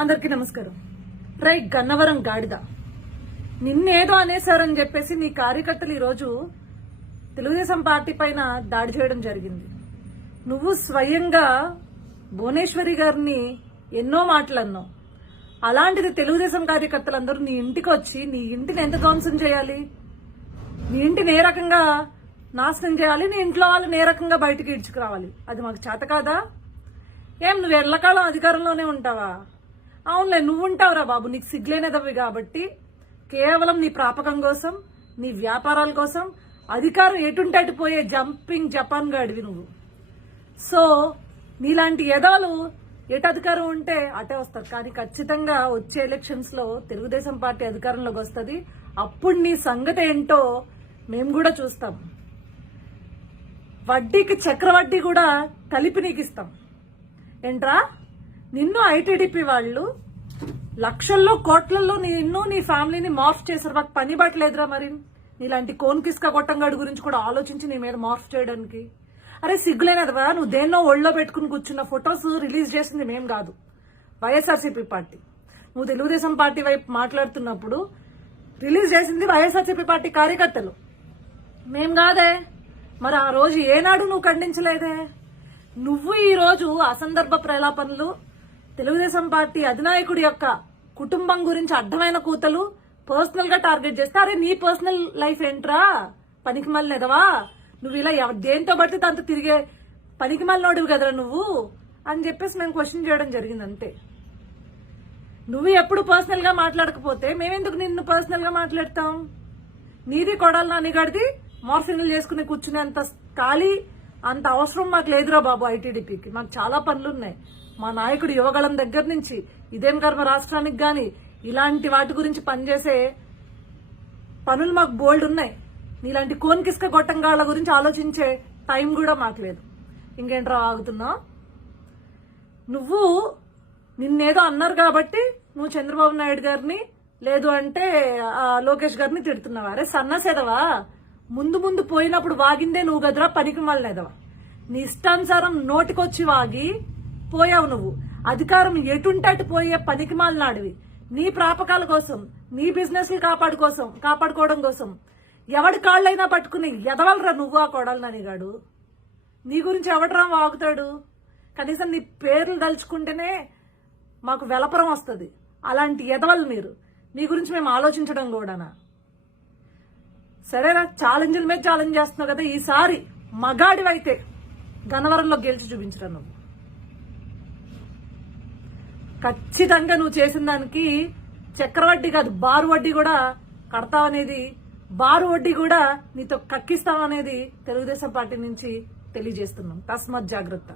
అందరికీ నమస్కారం. రై గన్నవరం గాడిద, నిన్నేదో అనేశారని చెప్పేసి నీ కార్యకర్తలు ఈరోజు తెలుగుదేశం పార్టీ పైన దాడి చేయడం జరిగింది. నువ్వు స్వయంగా భువనేశ్వరి గారిని ఎన్నో మాటలు అన్నావు. అలాంటిది తెలుగుదేశం కార్యకర్తలందరూ నీ ఇంటికి వచ్చి నీ ఇంటిని ఎంత ధ్వంసం చేయాలి, నీ ఇంటిని ఏ రకంగా నాశనం చేయాలి, నీ ఇంట్లో వాళ్ళని ఏ రకంగా బయటకు ఇడ్చుకురావాలి, అది మాకు చేత కాదా? ఏం నువ్వు ఎల్లకాలం అధికారంలోనే ఉంటావా? అవునులే, నువ్వు ఉంటావురా బాబు, నీకు సిగ్గులేనిదవి కాబట్టి కేవలం నీ ప్రాపకం కోసం, నీ వ్యాపారాల కోసం అధికారం ఎటుంటే అటు పోయే జంపింగ్ జపాన్ గాడివి నువ్వు. సో నీలాంటి ఎదాలు ఎటు అధికారం ఉంటే అటే వస్తారు. కానీ ఖచ్చితంగా వచ్చే ఎలక్షన్స్ లో తెలుగుదేశం పార్టీ అధికారంలోకి వస్తుంది. అప్పుడు నీ సంగతి ఏంటో మేము కూడా చూస్తాం. వడ్డీకి చక్రవడ్డీ కూడా కలిపి నీకు ఇస్తాం. ఏంట్రా, నిన్ను ఐటీడీపీ వాళ్ళు లక్షల్లో కోట్లలో నిన్ను నీ ఫ్యామిలీని మార్ఫ్ చేశారు. మాకు పని పట్టలేదురా మరి నీలాంటి కోన్కిస్కా కొట్టంగాడి గురించి కూడా ఆలోచించి నీ మీద మార్ఫ్ చేయడానికి? అరే సిగ్గులేనదవా, నువ్వు దేన్నో ఒళ్ళో పెట్టుకుని కూర్చున్న ఫొటోస్ రిలీజ్ చేసింది మేం కాదు, వైఎస్ఆర్సీపీ పార్టీ. నువ్వు తెలుగుదేశం పార్టీ వైపు మాట్లాడుతున్నప్పుడు రిలీజ్ చేసింది వైఎస్ఆర్సీపీ పార్టీ కార్యకర్తలు, మేం కాదే. మరి ఆ రోజు ఏనాడు నువ్వు ఖండించలేదే. నువ్వు ఈ రోజు అసందర్భ ప్రలాపనలు, తెలుగుదేశం పార్టీ అధినాయకుడి యొక్క కుటుంబం గురించి అడ్డమైన కూతలు పర్సనల్ గా టార్గెట్ చేస్తే, అరే నీ పర్సనల్ లైఫ్ ఏంట్రా పనికి మళ్ళీ నువ్వు ఇలా దేంతో పడితే దాంతో తిరిగే పనికి మళ్ళీ కదరా నువ్వు అని చెప్పేసి మేము క్వశ్చన్ చేయడం జరిగింది అంతే. నువ్వు ఎప్పుడు పర్సనల్ గా మాట్లాడకపోతే మేమెందుకు నిన్ను పర్సనల్ గా మాట్లాడతాం? నీది కొడాలి నానిగాడిది మార్ఫింగ్లు చేసుకుని కూర్చునేంత ఖాళీ అంత అవసరం మాకు లేదురా బాబు. ఐటీడీపీకి మాకు చాలా పనులున్నాయి. మా నాయకుడు యువగళం దగ్గర నుంచి ఇదేం కర్మ రాష్ట్రానికి గాని ఇలాంటి వాటి గురించి పనిచేసే పనులు మాకు బోల్డ్ ఉన్నాయి. నీలాంటి కోన్కిస్క గొట్టంగాళ్ల గురించి ఆలోచించే టైం కూడా మాకు లేదు. ఇంకేంట్రా ఆగుతున్నావు? నువ్వు నిన్నేదో అన్నారు కాబట్టి నువ్వు చంద్రబాబు నాయుడు గారిని లేదు అంటే లోకేష్ గారిని తిడుతున్నావా? అరే సన్నసేదవా, ముందు ముందు పోయినప్పుడు వాగిందే నువ్వు గదరా పనికి మళ్ళనేదవా. నీ ఇష్టానుసారం నోటికొచ్చి వాగి పోయావు నువ్వు. అధికారం ఎటుంటే అటు పోయే పనికి మాలినాడివి. నీ ప్రాపకాల కోసం, నీ బిజినెస్ కాపాడుకోవడం కోసం ఎవడి కాళ్ళైనా పట్టుకుని ఎదవలరా నువ్వు. ఆ కొడాలి నానిగాడు నీ గురించి ఎవడరా వాగుతాడు? కనీసం నీ పేర్లు దలుచుకుంటేనే మాకు వెలపరం వస్తుంది. అలాంటి ఎదవలు మీరు. నీ గురించి మేము ఆలోచించడం కూడానా? సరేనా, ఛాలెంజ్ల మీద ఛాలెంజ్ చేస్తున్నావు కదా, ఈసారి మగాడివైతే గన్నవరంలో గెలిచి చూపించరా నువ్వు. ఖచ్చితంగా నువ్వు చేసిన దానికి చక్రవడ్డీ కాదు బారు వడ్డీ కూడా కడతావనేది, బారు వడ్డీ కూడా నీతో కక్కిస్తావనేది తెలుగుదేశం పార్టీ నుంచి తెలియజేస్తున్నాం. తస్మత్ జాగ్రత్త.